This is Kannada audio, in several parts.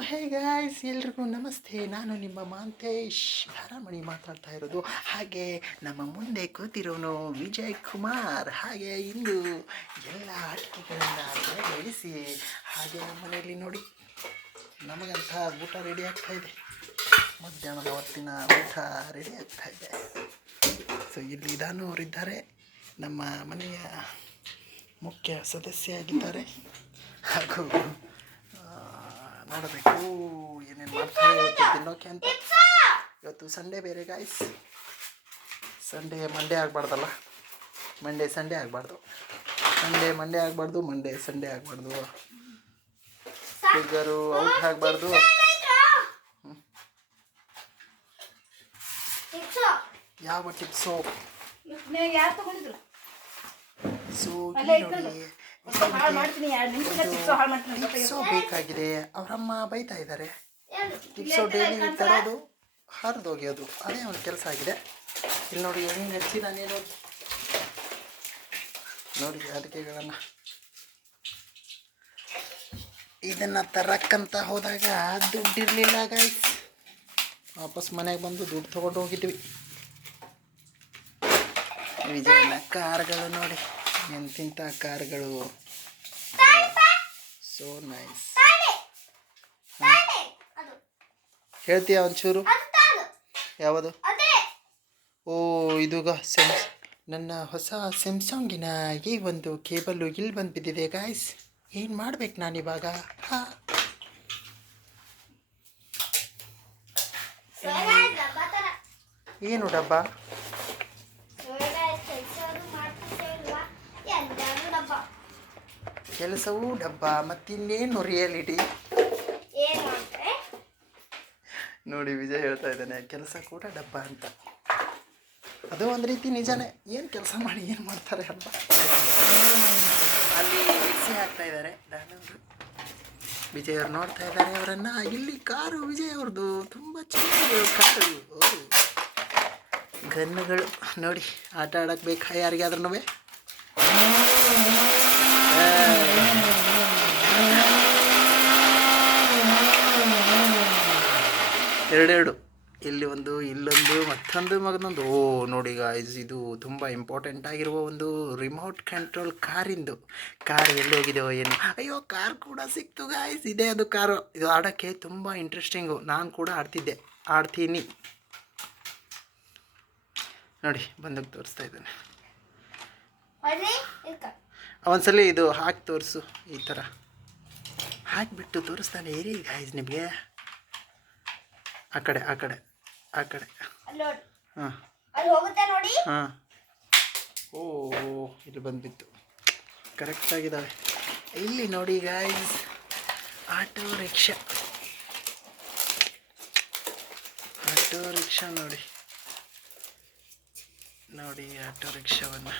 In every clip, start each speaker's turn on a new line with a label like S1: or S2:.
S1: ಹೇ ಗಾಯ್ಸ್ ಎಲ್ರಿಗೂ ನಮಸ್ತೆ. ನಾನು ನಿಮ್ಮ ಮಾಂತೇಶ್ ಧಾರಾಮಣಿ ಮಾತಾಡ್ತಾ ಇರೋದು. ಹಾಗೆ ನಮ್ಮ ಮುಂದೆ ಕೂತಿರೋನು ವಿಜಯ್ ಕುಮಾರ್. ಹಾಗೆ ಇಂದು ಎಲ್ಲ ಆಟಿಕೆಗಳನ್ನು ಬೆಳೆಸಿ, ಹಾಗೆ ನಮ್ಮ ಮನೆಯಲ್ಲಿ ನೋಡಿ ನಮಗಂತ ಊಟ ರೆಡಿ ಆಗ್ತಾ ಇದೆ. ಮಧ್ಯಾಹ್ನದ ಹೊತ್ತಿನ ಊಟ ರೆಡಿ ಆಗ್ತಾ ಇದೆ. ಸೊ ಇಲ್ಲಿ ಅವರಿದ್ದಾರೆ. ನಮ್ಮ ಮನೆಯ ಮುಖ್ಯ ಸದಸ್ಯ ಆಗಿದ್ದಾರೆ ಹಾಗೂ ನೋಡಬೇಕು. ಏನೇನು ಮಾಡ್ತಾರೆ ಇವತ್ತು ತಿನ್ನೋಕೆ ಅಂತ. ಇವತ್ತು ಸಂಡೇ ಬೇರೆ ಗಾಯ್ಸ್ ಸಂಡೇ ಮಂಡೇ ಆಗಬಾರ್ದಲ್ಲ. ಮಂಡೇ ಸಂಡೇ ಆಗಬಾರ್ದು. ಸಂಡೇ ಮಂಡೇ ಆಗಬಾರ್ದು ಮಂಡೇ ಸಂಡೇ ಆಗಬಾರ್ದು. ಫಿಗರು ಔಟ್ ಆಗಬಾರ್ದು. ಯಾವ ಟಿಪ್ಸು
S2: ಯಾರು ತಗೊಂಡಿದ್ರು?
S1: ಸೊ ಟಿಪ್ಸು ಬೇಕಾಗಿದೆ. ಅವರಮ್ಮ ಬೈತಾ ಇದ್ದಾರೆ. ಟಿಪ್ಸು ಡೈಲಿ ತರೋದು ಹರಿದೋಗ್ಯೋದು ಅದೇ ಒಂದು ಕೆಲಸ ಆಗಿದೆ. ಇಲ್ಲಿ ನೋಡಿ ಹೆಂಗೆ ಹಚ್ಚಿ ನಾನೇನು ನೋಡಿ ಅಡಿಕೆಗಳನ್ನು. ಇದನ್ನು ತರಕ್ಕಂತ ಹೋದಾಗ ದುಡ್ಡಿರಲಿಲ್ಲ ಗಾಯ್ಸ್ ವಾಪಸ್ ಮನೆಗೆ ಬಂದು ದುಡ್ಡು ತೊಗೊಂಡು ಹೋಗಿದ್ವಿ. ವಿಜಯನ ಕಾರ್ಗಳು ನೋಡಿ. ಎಂತಿಂಥ ಕಾರ್ಗಳು. ಸೋ ನೈಸ್ ಹೇಳ್ತೀಯ ಒಂಚೂರು? ಯಾವುದು? ಓ ಇದು ಸೆಮ್ಸ್ ನನ್ನ ಹೊಸ ಸ್ಯಾಮ್ಸಂಗಿನ ಈ ಒಂದು ಕೇಬಲ್ಲು ಇಲ್ಲಿ ಬಂದು ಬಿದ್ದಿದೆ ಗಾಯ್ಸ್ ಏನು ಮಾಡ್ಬೇಕು ನಾನಿವಾಗ? ಹಾಂ. ಏನು ಡಬ್ಬ? ಕೆಲಸವೂ ಡಬ್ಬ ಮತ್ತಿನ್ನೇನು ರಿಯಾಲಿಟಿ ನೋಡಿ ವಿಜಯ್ ಹೇಳ್ತಾ ಇದ್ದಾನೆ ಕೆಲಸ ಕೂಡ ಡಬ್ಬ ಅಂತ. ಅದು ಒಂದು ರೀತಿ ನಿಜಾನೇ ಏನು ಕೆಲಸ ಮಾಡಿ ಏನು ಮಾಡ್ತಾರೆ ಹಬ್ಬ ಅಲ್ಲಿ ಮಿಕ್ಸಿ ಹಾಕ್ತಾ ಇದ್ದಾರೆ ದಾನವರು. ವಿಜಯ್ ಅವ್ರು ನೋಡ್ತಾ ಇದ್ದಾರೆ ಅವರನ್ನ. ಇಲ್ಲಿ ಕಾರು ವಿಜಯ್ ಅವ್ರದ್ದು ತುಂಬ ಚೆನ್ನಾಗಿದೆ ಕಾರು. ಗನ್ನುಗಳು. ನೋಡಿ ಆಟ ಆಡಕ್ಕೆ ಬೇಕಾ ಯಾರಿಗಾದ್ರೂ ಎರಡೆರಡು. ಇಲ್ಲಿ ಒಂದು ಇಲ್ಲೊಂದು ಮತ್ತೊಂದು ಮಗನೊಂದು. ಓ ನೋಡಿ ಗಾಯ್ಸ್ ಇದು ತುಂಬ ಇಂಪಾರ್ಟೆಂಟ್ ಆಗಿರುವ ಒಂದು ರಿಮೋಟ್ ಕಂಟ್ರೋಲ್ ಕಾರಿಂದು ಕಾರ್ ಎಲ್ಲಿ ಹೋಗಿದೆಯೋ ಏನು? ಅಯ್ಯೋ ಕಾರ್ ಕೂಡ ಸಿಕ್ತು ಗಾಯ್ಸ್ ಇದೆ ಅದು ಕಾರು ಇದು ಆಡೋಕ್ಕೆ ತುಂಬ ಇಂಟ್ರೆಸ್ಟಿಂಗು ನಾನು ಕೂಡ ಆಡ್ತಿದ್ದೆ. ಆಡ್ತೀನಿ. ನೋಡಿ ಬಂದಕ್ಕೆ ತೋರಿಸ್ತಾ ಇದ್ದಾನೆ. ಒಂದ್ಸಲಿ ಇದು ಹಾಕಿ ತೋರಿಸು ಈ ಥರ ಹಾಕಿಬಿಟ್ಟು ತೋರಿಸ್ತಾನೆ ಏರಿ ಗಾಯ್ಸ್ ನಿಮಗೆ. ಆ ಕಡೆ ಆ ಕಡೆ ಆ ಕಡೆ. ಹಾಂ. ಹಾಂ. ಓ ಇಲ್ಲಿ ಬಂದ್ಬಿತ್ತು ಕರೆಕ್ಟಾಗಿದ್ದಾವೆ ಇಲ್ಲಿ ನೋಡಿ guys auto rickshaw. Auto rickshaw ನೋಡಿ. ನೋಡಿ ಆಟೋ ರಿಕ್ಷಾವನ್ನು.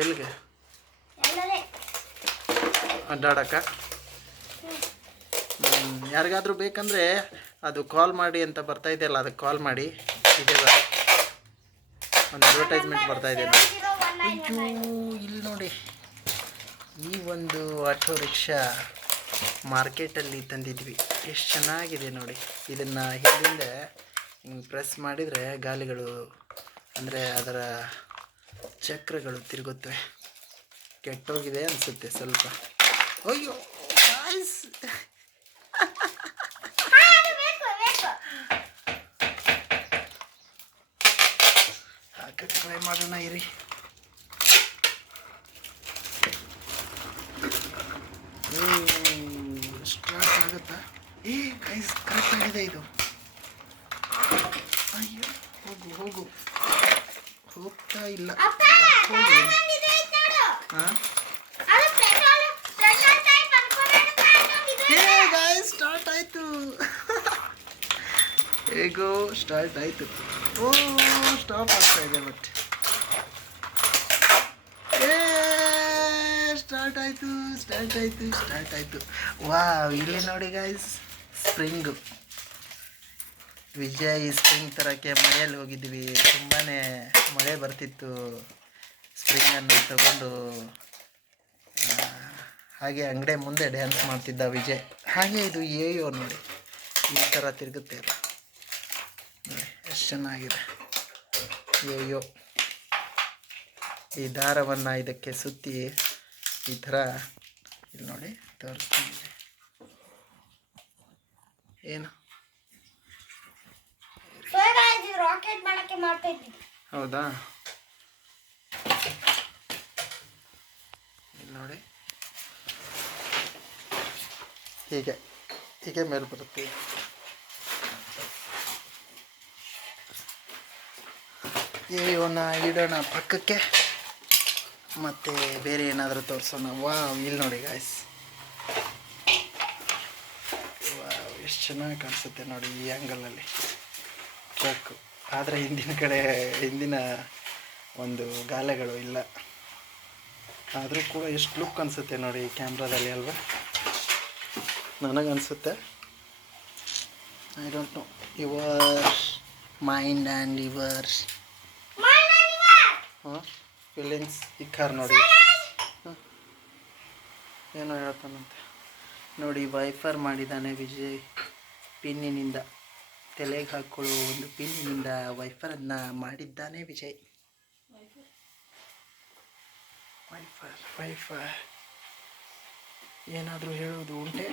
S1: ಎಲ್ಲಿಗೆ? ಅಡ್ಡಾಡಕ್ಕ. ಯಾರಿಗಾದ್ರೂ ಬೇಕಂದರೆ ಅದು ಕಾಲ್ ಮಾಡಿ ಅಂತ ಬರ್ತಾ ಇದೆಯಲ್ಲ, ಅದಕ್ಕೆ ಕಾಲ್ ಮಾಡಿ. ಇದೆ ಒಂದು ಅಡ್ವರ್ಟೈಸ್ಮೆಂಟ್ ಬರ್ತಾ ಇದೆ. ಇಲ್ಲಿ ನೋಡಿ, ಈ ಒಂದು ಆಟೋ ರಿಕ್ಷಾ ಮಾರ್ಕೆಟಲ್ಲಿ ತಂದಿದ್ವಿ. ಎಷ್ಟು ಚೆನ್ನಾಗಿದೆ ನೋಡಿ. ಇದನ್ನು ಹಿಂದಿಂದ ಪ್ರೆಸ್ ಮಾಡಿದರೆ ಗಾಲಿಗಳು ಅಂದರೆ ಅದರ ಚಕ್ರಗಳು ತಿರುಗುತ್ತವೆ ಕೆಟ್ಟೋಗಿದೆ ಅನಿಸುತ್ತೆ ಸ್ವಲ್ಪ. ಅಯ್ಯೋ! ಟ್ರೈ ಮಾಡೋಣ ಇರಿ. ಸ್ಟಾರ್ಟ್ ಆಗುತ್ತಾ? ಏ ಗೈಸ್ ಕರೆಕ್ಟ್ ಆಗಿದೆ ಇದು. ಅಯ್ಯೋ ಹೋಗು ಹೋಗು. ಹೋಗ್ತಾ ಇಲ್ಲ. ಗಾಯ್ಸ್ ಸ್ಟಾರ್ಟ್ ಆಯಿತು ಹೇಗೋ ಸ್ಟಾರ್ಟ್ ಆಯಿತು. ಓ ಸ್ಟಾಪ್ ಆಗ್ತಾ ಇದೆ ಬಟ್ ಏ ಸ್ಟಾರ್ಟ್ ಆಯಿತು ಸ್ಟಾರ್ಟ್ ಆಯಿತು ಸ್ಟಾರ್ಟ್ ಆಯಿತು. ವಾ ಇಲ್ಲಿ ನೋಡಿ ಗಾಯ್ಸ್ ಸ್ಪ್ರಿಂಗು ವಿಜಯ್ ಸ್ಪ್ರಿಂಗ್ ತರೋಕ್ಕೆ ಮಳೆಯಲ್ಲಿ ಹೋಗಿದ್ವಿ. ತುಂಬಾ ಮಳೆ ಬರ್ತಿತ್ತು ಸ್ಪ್ರಿಂಗನ್ನು ತಗೊಂಡು. ಹಾಗೆ ಅಂಗಡಿ ಮುಂದೆ ಡ್ಯಾನ್ಸ್ ಮಾಡ್ತಿದ್ದ ವಿಜಯ್. ಹಾಗೆ ಇದು ಏಯೋ ನೋಡಿ. ಈ ಥರ ತಿರುಗುತ್ತೆ ಎಷ್ಟು ಚೆನ್ನಾಗಿದೆ. ಏಯೋ ಈ ದಾರವನ್ನು ಇದಕ್ಕೆ ಸುತ್ತಿ ಈ ಥರ ಇಲ್ಲಿ ನೋಡಿ ತೋರಿಸ್ತೀನಿ ಏನು?
S2: ರಾಕೆಟ್ ಮಾಡಕ್ಕೆ ಮಾಡ್ತಾ
S1: ಹೌದಾ? ಇಲ್ಲಿ ನೋಡಿ. ಹೀಗೆ ಹೀಗೆ ಮೇಲೆ ಬರುತ್ತೆ. ಇವನ್ನ ಇಡೋಣ ಪಕ್ಕಕ್ಕೆ. ಮತ್ತು ಬೇರೆ ಏನಾದರೂ ತೋರಿಸೋಣ? ವಾವ್ ಇಲ್ಲಿ ನೋಡಿ ಗಾಯ್ಸ್ ವಾವ್ ಎಷ್ಟು ಚೆನ್ನಾಗಿ ಕಾಣಿಸುತ್ತೆ ನೋಡಿ ಈ ಆ್ಯಂಗಲಲ್ಲಿ ಟ್ರಕ್ ಆದರೆ ಹಿಂದಿನ ಕಡೆ ಹಿಂದಿನ ಒಂದು ಗಾಲೆಗಳು ಇಲ್ಲ. ಆದರೂ ಕೂಡ ಎಷ್ಟು ಲುಕ್ ಅನಿಸುತ್ತೆ ನೋಡಿ ಈ ಕ್ಯಾಮ್ರಾದಲ್ಲಿ ಅಲ್ವಾ? ನನಗನ್ಸುತ್ತೆ. I don't know your mind and your ಹಾಂ? ಫೀಲಿಂಗ್ಸ್ ಈ ಕಾರ್ ನೋಡಿ. ಏನೋ ಹೇಳ್ತಾನಂತೆ. ನೋಡಿ ವೈಫರ್ ಮಾಡಿದ್ದಾನೆ ವಿಜಯ್. ಪಿನ್ನಿನಿಂದ ತಲೆಗೆ ಹಾಕೊಳ್ಳುವ ಒಂದು ಪಿನ್ನಿನಿಂದ ವೈಫರನ್ನು ಮಾಡಿದ್ದಾನೆ ವಿಜಯ್. ವೈಫರ್ ವೈಫರ್ ಏನಾದರೂ ಹೇಳೋದು ಉಂಟೆ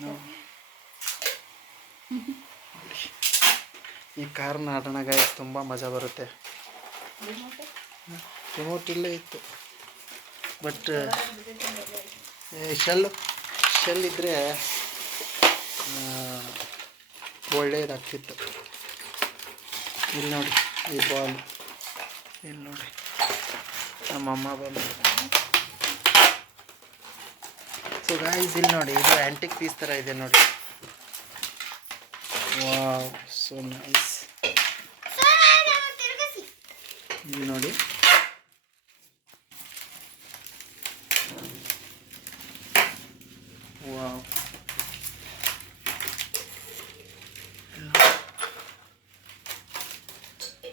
S1: No. ನೋಡಿ. ಈ ಕಾರ್ನ ಆಡೋಣ ತುಂಬ ಮಜಾ ಬರುತ್ತೆ. ರಿಮೋಟ್ ಇಲ್ಲೇ ಇತ್ತು. ಬಟ್ ಶೆಲ್ ಶೆಲ್ ಇದ್ದರೆ ಒಳ್ಳೆಯದಾಗ್ತಿತ್ತು ಇಲ್ಲಿ ನೋಡಿ, ಈ ಬಾಲ್ ಇಲ್ಲಿ ನೋಡಿ ನಮ್ಮಮ್ಮ ಬಂದು. ಸೊ ಗಾಯ್ಸ್ ಇಲ್ಲಿ ನೋಡಿ, ಇದು ಆ್ಯಂಟಿಕ್ ಪೀಸ್ ಥರ ಇದೆ ನೋಡಿ. ವಾವ್ ಸೊ ನೈಸ್ ಇಲ್ಲಿ ನೋಡಿ. ವಾವ್.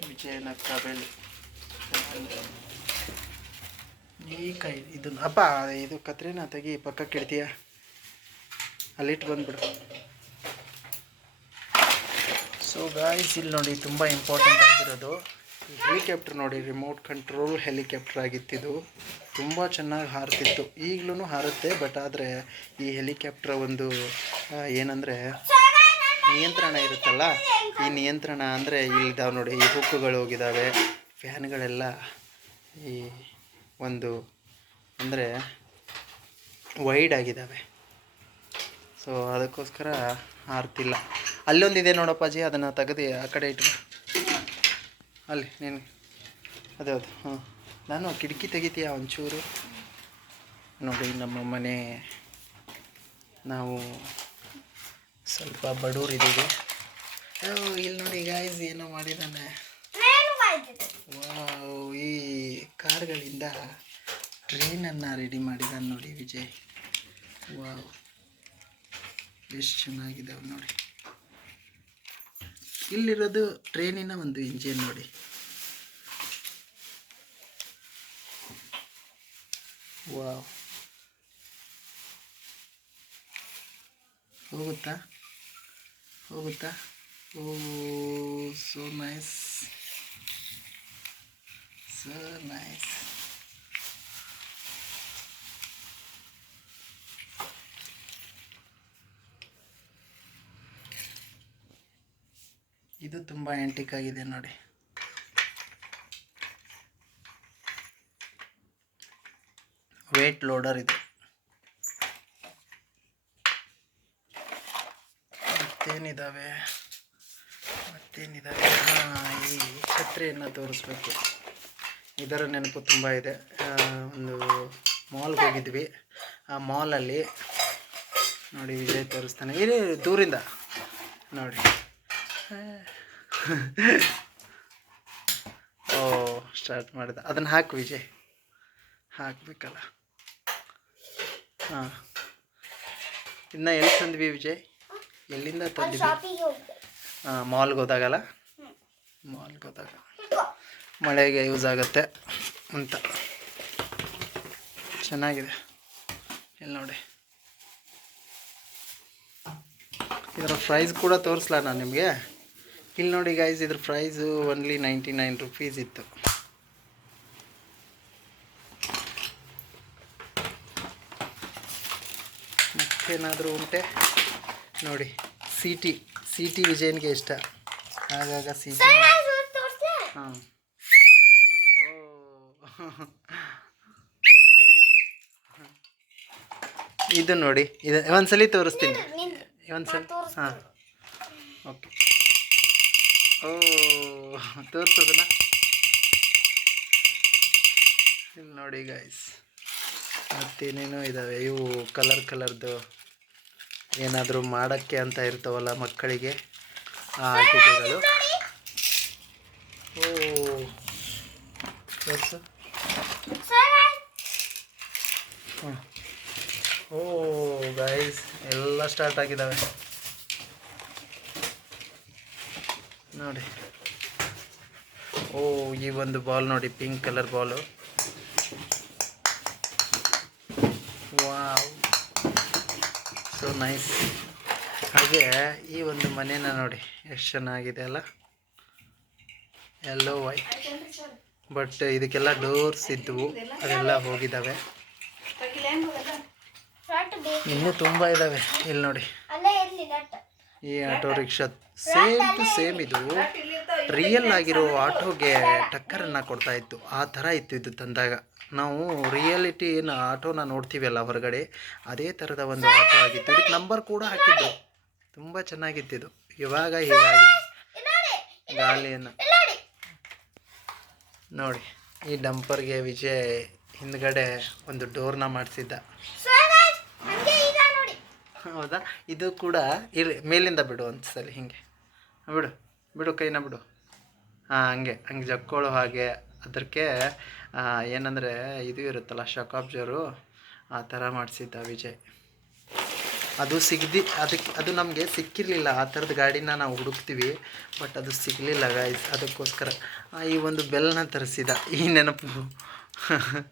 S1: ವಿಜಯನ ಕಬೇಲಿ ಈ ಕೈ ಇದು ಅಪ್ಪ, ಇದು ಕತ್ರಿನ ತೆಗಿ ಪಕ್ಕಕ್ಕೆ ಇಡ್ತೀಯ ಅಲ್ಲಿಟ್ಟು ಬಂದ್ಬಿಡು. ಸೊ ಗಾಯ್ಸ್ ಇಲ್ಲಿ ನೋಡಿ ತುಂಬ ಇಂಪಾರ್ಟೆಂಟ್ ಆಗಿರೋದು. ಹೆಲಿಕಾಪ್ಟರ್ ನೋಡಿ ರಿಮೋಟ್ ಕಂಟ್ರೋಲ್ ಹೆಲಿಕಾಪ್ಟರ್ ಆಗಿತ್ತಿದು. ತುಂಬ ಚೆನ್ನಾಗಿ ಹಾರ್ತಿತ್ತು. ಈಗಲೂ ಹಾರುತ್ತೆ ಬಟ್ ಆದರೆ ಈ ಹೆಲಿಕಾಪ್ಟರ್ ಒಂದು ಏನಂದರೆ ನಿಯಂತ್ರಣ ಇರುತ್ತಲ್ಲ, ಈ ನಿಯಂತ್ರಣ ಅಂದರೆ ಇಲ್ಲಿದ್ದಾವೆ ನೋಡಿ, ಈ ಹುಕ್ಕುಗಳು ಹೋಗಿದ್ದಾವೆ ಫ್ಯಾನ್ಗಳೆಲ್ಲ ಈ ಒಂದು ಅಂದರೆ ವೈಡ್ ಆಗಿದ್ದಾವೆ ಸೊ ಅದಕ್ಕೋಸ್ಕರ ಹಾರ್ತಿಲ್ಲ. ಅಲ್ಲೊಂದಿದೆ ನೋಡಪ್ಪಾಜಿ, ಅದನ್ನು ತೆಗೆದು ಆ ಕಡೆ ಇಟ್ಟು ಅಲ್ಲಿ, ನೀನು. ಅದೇ, ಅದು ಹಾಂ ನಾನು ಕಿಟಕಿ ತೆಗಿತೀಯ ಒಂಚೂರು? ನೋಡಿ, ನಮ್ಮ ಮನೆ ನಾವು ಸ್ವಲ್ಪ ಬಡವರಿದ್ದೀವಿ ಇಲ್ಲಿ ನೋಡಿ ಗಾಯ್ಸ್ ಏನೋ ಮಾಡಿದ್ದಾನೆ. ಈ ಕಾರ್ಗಳಿಂದ ಟ್ರೈನನ್ನು ರೆಡಿ ಮಾಡಿದ್ದಾನೆ ನೋಡಿ ವಿಜಯ್. ವಾವ್ ಎಷ್ಟು ಚೆನ್ನಾಗಿದ್ದಾವೆ ನೋಡಿ. ಇಲ್ಲಿರೋದು ಟ್ರೈನಿನ ಒಂದು ಇಂಜಿನ್ ನೋಡಿ. ವಾವ್ ಹೋಗುತ್ತಾ? ಹೋಗುತ್ತಾ? Oh so nice so nice ಇದು ತುಂಬ ಆ್ಯಂಟಿಕ್ ಆಗಿದೆ ನೋಡಿ. ವೇಟ್ ಲೋಡರ್ ಇದೆ. ಮತ್ತೇನಿದ್ದಾವೆ ಮತ್ತೇನಿದ್ದಾವೆ ಈ ಛತ್ರಿಯನ್ನು ತೋರಿಸ್ಬೇಕು. ಇದರ ನೆನಪು ತುಂಬ ಇದೆ. ಒಂದು ಮಾಲ್ಗೆ ಹೋಗಿದ್ವಿ. ಆ ಮಾಲಲ್ಲಿ ನೋಡಿ ವಿಜಯ್ ತೋರಿಸ್ತಾನೆ. ಇಲ್ಲಿ ದೂರಿಂದ ನೋಡಿ. ಓ ಸ್ಟಾರ್ಟ್ ಮಾಡಿದ. ಅದನ್ನು ಹಾಕು ವಿಜಯ್. ಹಾಕಬೇಕಲ್ಲ. ಹಾಂ. ಇನ್ನು ಎಲ್ಲಿ ತಂದ್ವಿ ವಿಜಯ್? ಎಲ್ಲಿಂದ
S2: ತಂದ್ವಿ?
S1: ಹಾಂ ಮಾಲ್ಗೆ ಹೋದಾಗಲ್ಲ? ಮಾಲ್ಗೆ ಹೋದಾಗ. ಮಳೆಗೆ ಯೂಸ್ ಆಗುತ್ತೆ ಅಂತ. ಚೆನ್ನಾಗಿದೆ. ಇಲ್ಲಿ ನೋಡಿ. ಇದರ ಪ್ರೈಸ್ ಕೂಡ ತೋರಿಸ್ಲಾ ನಾನು ನಿಮಗೆ? ಇಲ್ಲಿ ನೋಡಿ ಗೈಸ್ ಇದ್ರ price only ninety nine rupees ಇತ್ತು. ಮತ್ತೇನಾದರೂ ಉಂಟೆ? ನೋಡಿ ಸಿ ಟಿ ಸಿ ಟಿ ವಿಜಯನ್ಗೆ ಇಷ್ಟ. ಆಗಾಗ ಸಿ ಟಿ ಹಾಂ. ಇದು ನೋಡಿ ಇದು ಒಂದ್ಸಲಿ ತೋರಿಸ್ತೀನಿ. ಒಂದ್ಸಲ ಹಾಂ. ಓಕೆ ಓ ಇಲ್ಲಿ ನೋಡಿ ಗಾಯ್ಸ್ ಮತ್ತೇನೇನೋ ಇದ್ದಾವೆ ಇವು ಕಲರ್ ಕಲರ್ದು ಏನಾದರೂ ಮಾಡೋಕ್ಕೆ ಅಂತ ಇರ್ತಾವಲ್ಲ ಮಕ್ಕಳಿಗೆ? ಆ ಆಟಿಕೆಗಳು. ಓ, ತೋರಿಸು. ಓ ಗಾಯ್ಸ್ ಎಲ್ಲ ಸ್ಟಾರ್ಟ್ ಆಗಿದ್ದಾವೆ ನೋಡಿ. ಓ ಈ ಒಂದು ಬಾಲ್ ನೋಡಿ pink colour ball wow so nice ಹಾಗೆ ಈ ಒಂದು ಮನೇನ ನೋಡಿ ಎಷ್ಟು ಚೆನ್ನಾಗಿದೆ ಅಲ್ಲ? ಎಲ್ಲೋ ವೈಟ್ ಬಟ್ ಇದಕ್ಕೆಲ್ಲ ಡೋರ್ಸ್ ಇದ್ದವು ಅದೆಲ್ಲ ಹೋಗಿದ್ದಾವೆ. ಇನ್ನೂ ತುಂಬ ಇದ್ದಾವೆ. ಇಲ್ಲಿ ನೋಡಿ. ಈ auto rickshaw same to same ಇದು. ರಿಯಲ್ ಆಗಿರೋ ಆಟೋಗೆ ಟಕ್ಕರನ್ನು ಕೊಡ್ತಾ ಇತ್ತು. ಆ ಥರ ಇತ್ತು ಇದು ತಂದಾಗ. ನಾವು ರಿಯಾಲಿಟಿ ಏನು ಆಟೋನ ನೋಡ್ತೀವಲ್ಲ ಹೊರಗಡೆ ಅದೇ ಥರದ ಒಂದು ಆಟೋ ಆಗಿತ್ತು. ಇದಕ್ಕೆ ನಂಬರ್ ಕೂಡ ಹಾಕಿದ್ದು ತುಂಬ ಚೆನ್ನಾಗಿತ್ತಿದು ಇವಾಗ ಹೀಗಾಗಿ ಗಾಲಿಯನ್ನು
S2: ನೋಡಿ
S1: ನೋಡಿ ಈ ಡಂಪರ್ಗೆ ವಿಜಯ್ ಹಿಂದ್ಗಡೆ ಒಂದು ಡೋರ್ನ ಮಾಡಿಸಿದ್ದ
S2: So guys, ಹಂಗೆ ಈಗ ನೋಡಿ
S1: ಹೌದಾ? ಇದು ಕೂಡ ಇಲ್ಲಿ ಮೇಲಿಂದ ಬಿಡು ಒಂದ್ಸಲಿ, ಹಿಂಗೆ. ಬಿಡು ಬಿಡು ಕೈನ ಬಿಡು. ಹಾಂ ಹಂಗೆ ಹಂಗೆ ಜಕ್ಕೊಳ್ಳೋ ಹಾಗೆ ಅದಕ್ಕೆ ಏನಂದರೆ ಇದು ಇರುತ್ತಲ್ಲ ಶಕಾಬ್ಜರು ಆ ಥರ ಮಾಡಿಸಿದ್ದ ವಿಜಯ್. ಅದು ಸಿಗದಿ ಅದಕ್ಕೆ ಅದು ನಮಗೆ ಸಿಕ್ಕಿರಲಿಲ್ಲ, ಆ ಥರದ ಗಾಡಿನ ನಾವು ಹುಡುಕ್ತೀವಿ, ಬಟ್ ಅದು ಸಿಗಲಿಲ್ಲ ಗಾಯ್ಸ್ ಅದಕ್ಕೋಸ್ಕರ. ಈ ಒಂದು ಬೆಲ್ನ ತರಿಸಿದ, ಈ ನೆನಪು.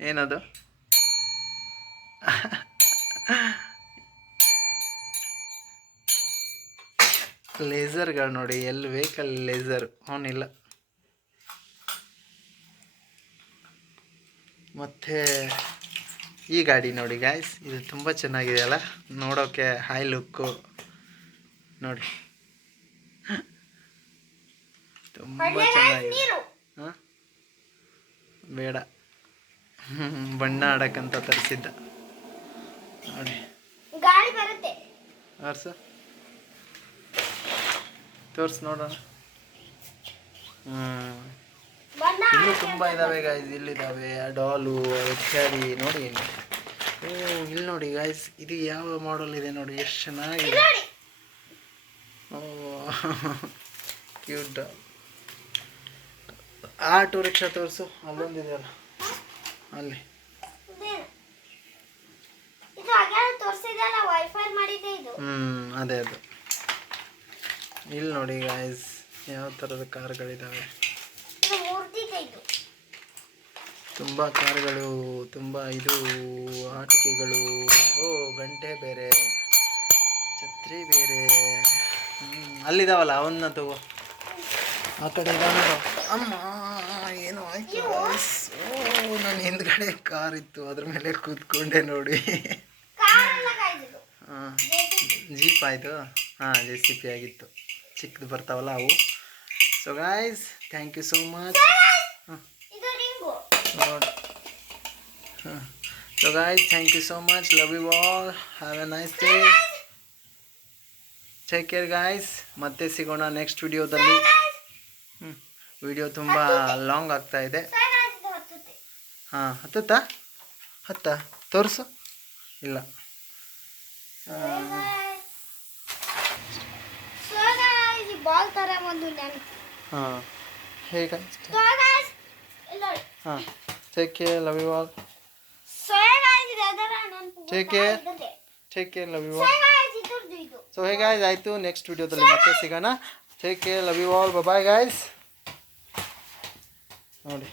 S1: ಏನದು? ಲೇಸರ್ಗಳು ನೋಡಿ ಎಲ್ಲಿ ಬೇಕಲ್ಲಿ ಲೇಸರ್? ಅವನಿಲ್ಲ ಮತ್ತು ಈ ಗಾಡಿ ನೋಡಿ ಗಾಯ್ಸ್ ಇದು ತುಂಬ ಚೆನ್ನಾಗಿದೆ ಅಲ್ಲ? ನೋಡೋಕ್ಕೆ ಹೈ ಲುಕ್ಕು ನೋಡಿ. ತುಂಬ ಚೆನ್ನಾಗಿದೆ. ಹಾಂ? ಬೇಡ. ಬಣ್ಣ ಆಡೋಕ್ಕಂತ ತರಿಸಿದ್ದ. ನೋಡಿ. ತೋರ್ಸು ನೋಡೋಣ. ಇನ್ನೂ ತುಂಬ ಇದ್ದಾವೆ ಗಾಯ್ಸ್ ಇಲ್ಲಿದ್ದಾವೆ ಡಾಲು ಹೆಚ್ಚಾರಿ ನೋಡಿ ಓ ಇಲ್ಲಿ ನೋಡಿ ಗಾಯ್ಸ್ ಇದು ಯಾವ ಮಾಡಲ್ ಇದೆ ನೋಡಿ ಎಷ್ಟು ಚೆನ್ನಾಗಿದೆ. Oh cute doll auto rickshaw ತೋರಿಸು ಅಲ್ಲೊಂದಿದೆಯಲ್ಲ ಅಲ್ಲಿ. ಹ್ಞೂ ಅದೇ ಅದು. ಇಲ್ಲಿ ನೋಡಿ ಗಾಯ್ಸ್ ಯಾವ ಥರದ ಕಾರ್ಗಳಿದ್ದಾವೆ ತುಂಬ ಕಾರ್ಗಳು ತುಂಬ ಇದು ಆಟಿಕೆಗಳು. ಓ ಗಂಟೆ ಬೇರೆ ಛತ್ರಿ ಬೇರೆ. ಹ್ಞೂ ಅಲ್ಲಿದಾವಲ್ಲ ಅವನ್ನ ತಗೋ. ಆ ಕಡೆ ನೋಡು. ಅಮ್ಮ. ಏನು ಆಯ್ತು? ಓ ನನ್ನ ಹಿಂದ್ಗಡೆ ಕಾರ್ ಇತ್ತು ಅದ್ರ ಮೇಲೆ ಕೂತ್ಕೊಂಡೆ ನೋಡಿ. ಹಾಂ ಜೀಪ್ ಆಯಿತು? ಹಾಂ ಜೆ ಸಿ ಪಿ ಆಗಿತ್ತು. ಚಿಕ್ಕದು ಬರ್ತಾವಲ್ಲ ಅವು. So guys thank you so much ನೋಡಿ. ಹಾಂ. So guys thank you so much love you all have a nice day take care guys ಮತ್ತೆ ಸಿಗೋಣ ನೆಕ್ಸ್ಟ್ ವಿಡಿಯೋದಲ್ಲಿ ಹ್ಞೂ ವಿಡಿಯೋ ತುಂಬ ಲಾಂಗ್ ಆಗ್ತಾ ಇದೆ. ಹಾಂ ಹತ್ತುತ್ತಾ? ಹತ್ತ. ತೋರಿಸು. ಇಲ್ಲ
S2: ಸೊ guys, ಈ ಬಾಲ್ ತರ ಒಂದು ನೆನ್
S1: ಹಾ ಹೇಗೆ?
S2: ಸೊ ಗಾಯ್ಸ್ ನೋಡಿ.
S1: ಹಾಂ take care love you all
S2: so guys ಇದು ಅದರ
S1: ನಾನು ಟೇಕ್.
S2: ಗೊತ್ತಾಗ್ತದೆ.
S1: Take care love you all so ಹೇಗೆ ಆಯಿತು. ನೆಕ್ಸ್ಟ್ ವಿಡಿಯೋದಲ್ಲಿ ಮತ್ತೆ ಸಿಗೋಣ. Take care love you all bye guys ನೋಡಿ.